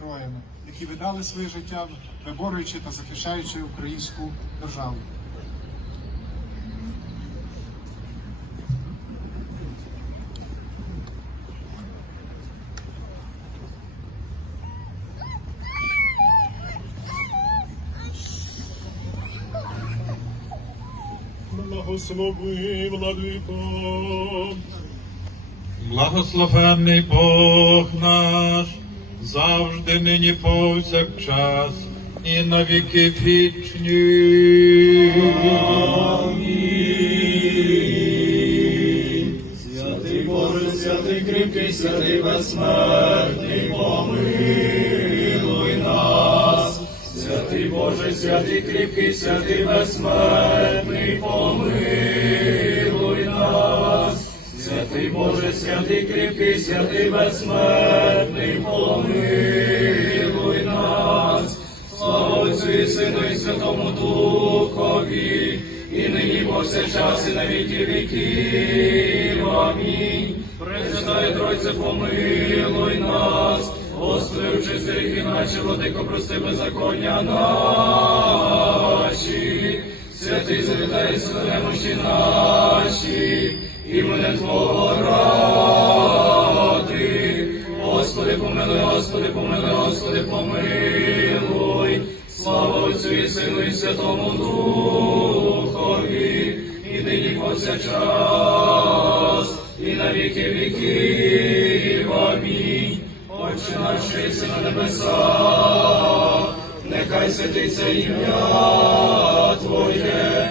героями, які віддали своє життя, виборюючи та захищаючи українську державу. Благослови, владико. Благословенний Бог наш, завжди нині повсякчас і на віки вічні. Святий Боже, святий кріпкий, святий безсмертний, помилуй нас. Святий Боже, святий кріпкий, святий безсмертний, помилуй. Святий Боже, святий кріпкий, святий безсмертний, помилуй нас. Слава Отцю і Сину і Святому Духові, і нині повсякчас і на віки віків. Амінь. Пресвятає Тройце, помилуй нас, Господи, вчисти гріхи наші, владико, прости беззаконня наші, святий завітай немощі наші, іменем Твого ради. Господи, помилуй, Господи, помилуй, Господи, помилуй. Слава Отцю і Сину і Святому Духові, і нині повсякчас, і на віки віків. Амінь. Отче наш, що єси на небесах, нехай святиться ім'я Твоє,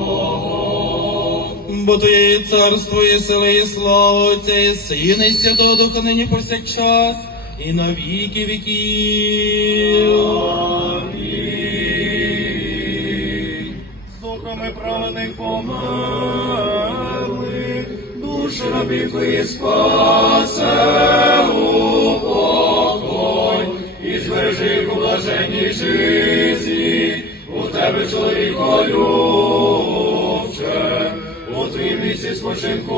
Бо Твоє є царство, і сили, і слава Отця, і Сина, і Святого Духа, нині повсякчас, і на віки віків. Духами праведних померли, душі рабів твої спасе у покой, і збережи у блаженній житті, у тебе чоловіко спочинку,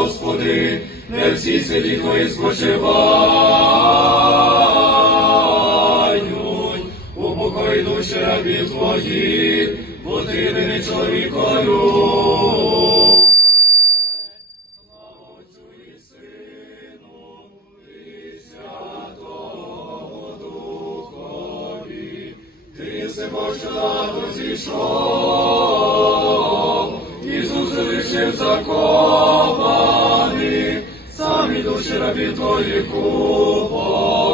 Господи, не всі святі твої спочивають, упокой душі рабів твоїх, бо ти Сину, і ти єси Боже ладу зійшов, Ісус залишив закопаний, самі душі рабів твоїх упокой,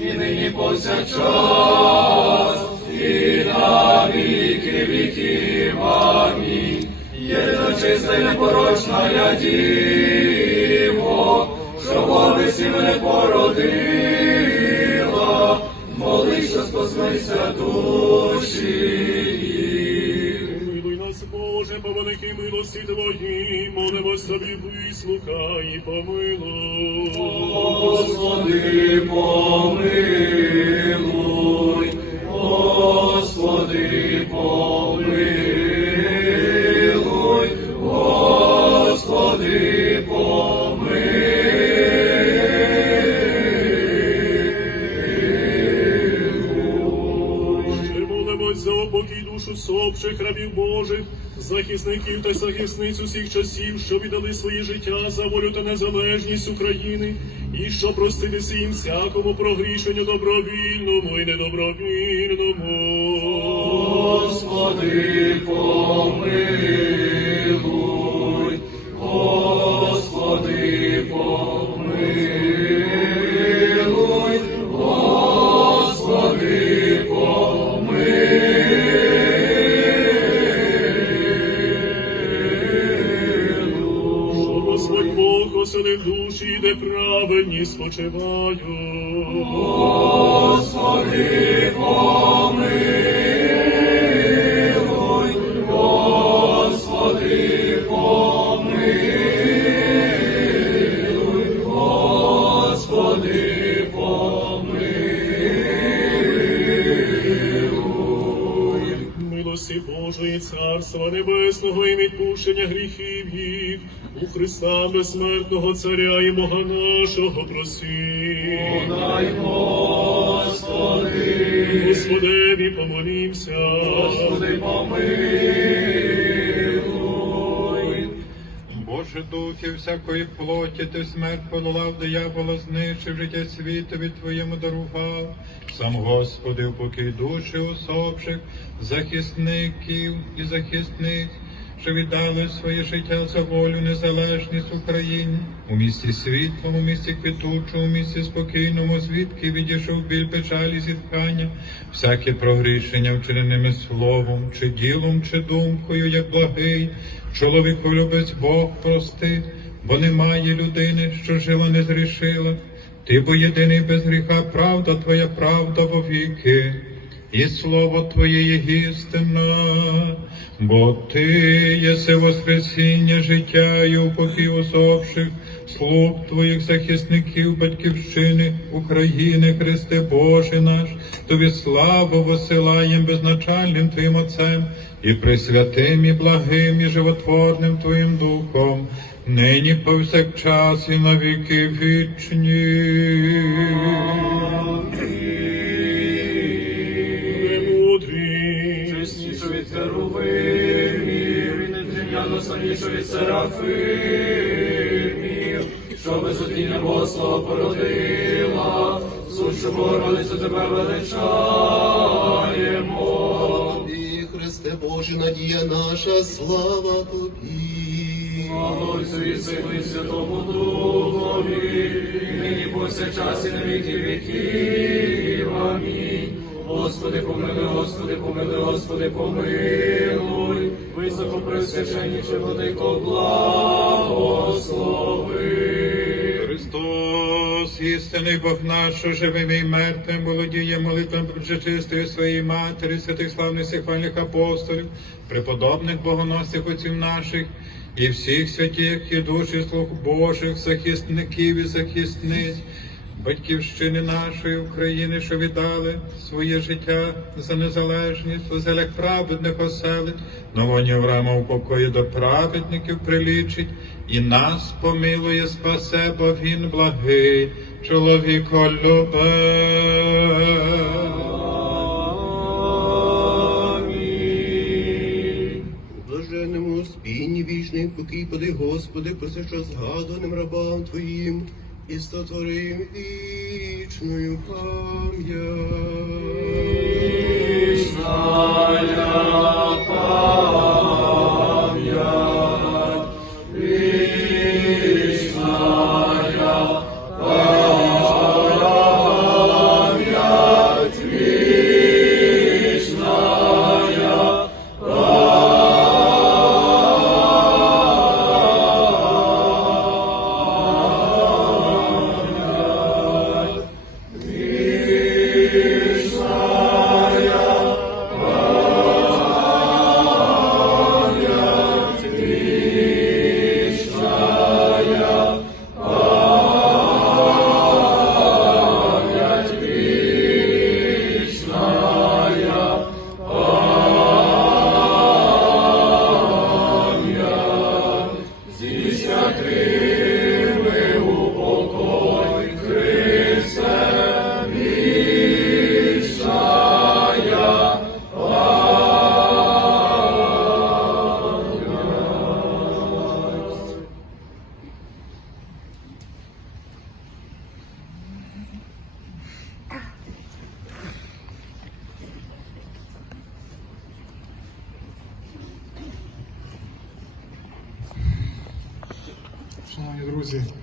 і нині повсякчас, і на віки віків. Амінь. Єдина чиста і непорочна я діво, що вовесі мене породила, моли, що спаслися душі. Милості Твої, молимося тобі, вислухай і помилуй. Господи, помилуй, Господи, помилуй, упокій душу сопших рабів Божих, захисників та захисниць усіх часів, що віддали свої життя за волю та незалежність України, і що проститися їм всякому прогрішенню добровільному і недобровільному. Господи, помилуй, оселив душі, де праведні спочивають. Господи, помилуй, Господи, помилуй, Господи, помилуй. Милості Божої, Царства Небесного і відпущення гріхів їх, у Христа безсмертного Царя і Бога нашого просі. Дай, Господи, Господеві помолімся. Господи, помилуй. Боже духи всякої плоті, ти смерть подолав, диявола знищив, життя світові Твоєму дарував. Сам Господи, упокій душі усопших, захисників і захисниць, що віддали своє життя за волю, незалежність Україні, у місті світлому, у місті квітучому, у місті спокійному, звідки відійшов біль печалі зіткання, всяке прогрішення вчиненими словом, чи ділом, чи думкою, як благий, чоловіку любець Бог прости, бо немає людини, що жила не зрішила. Ти бо єдиний без гріха, правда Твоя правда вовіки, і слово Твоє є істина, бо Ти єси воскресіння життя і упокій усопших, слуг Твоїх захисників, батьківщини України, Христе Боже наш, Тобі славу посилаєм безначальним Твоїм Отцем і пресвятим, і благим, і животворним Твоїм Духом, нині повсякчас і на віки вічні. Серафимів, що безодіння Богослова породила, сущу Богородицю тебе величаємо. Тобі, Христе Боже, надія наша, слава Тобі. Слава і Сину і Святому Духові, нині повсякчас і на віки віків. Амінь. Господи, помилуй, Господи, помилуй, Господи, помилуй. Високо пресвященніше владико, благослови. Христос, істинний Бог наш, живим і мертвим, володіє молитвами пречистої своєї матері, святих славних сихвальних апостолів, преподобних богоносних отців наших і всіх святих і душі слуг Божих, захисників і захисниць, батьківщини нашої України, що віддали своє життя за незалежність, оселях праведних оселить, новоні Авраама у покої до праведників прилічить, і нас помилує, спасе, бо він благий, чоловіко блаженному спінні вічний покій поди, Господи, проси, що згаданим рабам Твоїм, і стотворим вічною пам'ять. Gracias.